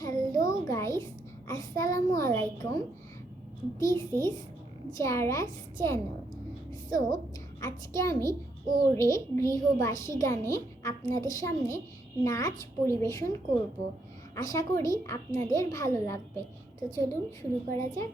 Hello guys, Assalamu alaikum. This is Jara's channel. So, আজকে আমি ওরে গৃহবাসী গানে আপনাদের সামনে নাচ পরিবেশন করব। আশা করি আপনাদের ভালো লাগবে। তো চলুন শুরু করা যাক।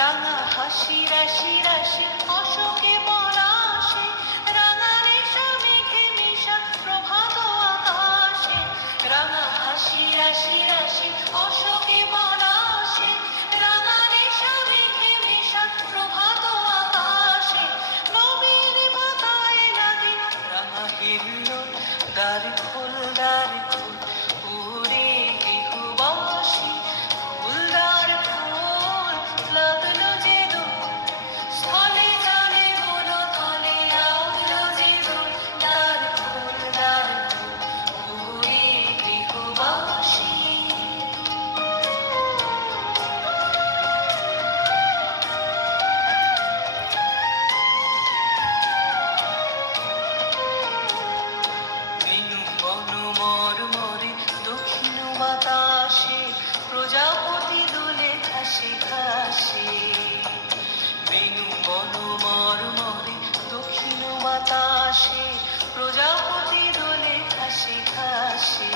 রাঙা হাসি রাশি রাশি অশোকে পলাশে রাঙা রেশা মেঘে মিশা প্রভাত আকাশে রাঙা হাসি রাশি রাশি অশোকে পলাশে রাঙা রেশা মেঘে মিশা প্রভাত আকাশে নবীন পাতায় লাগে রাঙা হিল্লো দ্বার খোল দ্বার খোল ওরে গৃহবাসী ফুলদার ফুল লাগলো যে দোল স্থলে জলে বলো তলে লাগলো যে দোল দ্বার খোল ওরে গৃহবাসী বেনু বনু মরমরে দক্ষিণ বাতাসে প্রজাপতি দোলে ঘাসে ঘাসে বেনু বনু মরমরে দক্ষিণ বাতাসে প্রজাপতি দোলে ঘাসে ঘাসে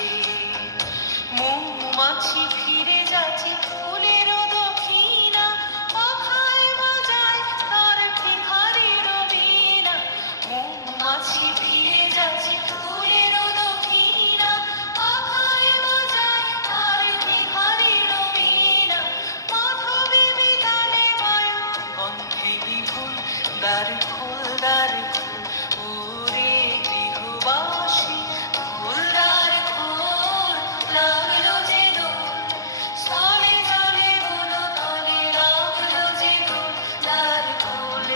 মৌমাছি ফিরে যাচ্ছে ফুলের দক্ষিণা পাখায় বাজায় তার ভিখারির বীণা মৌমাছি ফিরে যাচ্ছে ফুলের দক্ষিণা পাখায় বাজায় তার ভিখারির বীণা মাধবী বিতানে বায়ু গন্ধে বিপুল দ্বার খোল ওরে গৃহবাসী ফুলদার খোল লাগলো যে দোল স্থলে জলে বলো তলে লাগলো যে দোল দ্বার খোল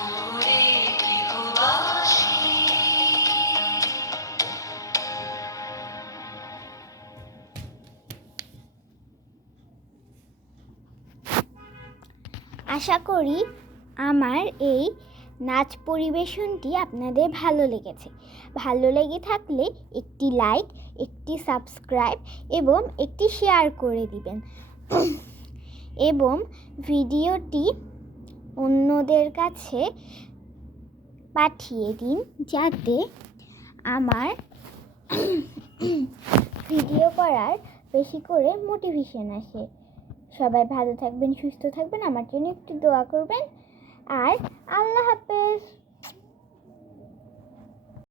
ওরে গৃহবাসী আশা করি আমার এই নাচ পরিবেশনটি আপনাদের ভালো লেগেছে। ভালো লেগে থাকলে একটি লাইক, একটি সাবস্ক্রাইব এবং একটি শেয়ার করে দিবেন এবং ভিডিওটি অন্যদের কাছে পাঠিয়ে দিন যাতে আমার ভিডিও করার বেশি করে মোটিভেশন আসে। সবাই ভালো থাকবেন, সুস্থ থাকবেন, আমার জন্য একটু দোয়া করবেন। আর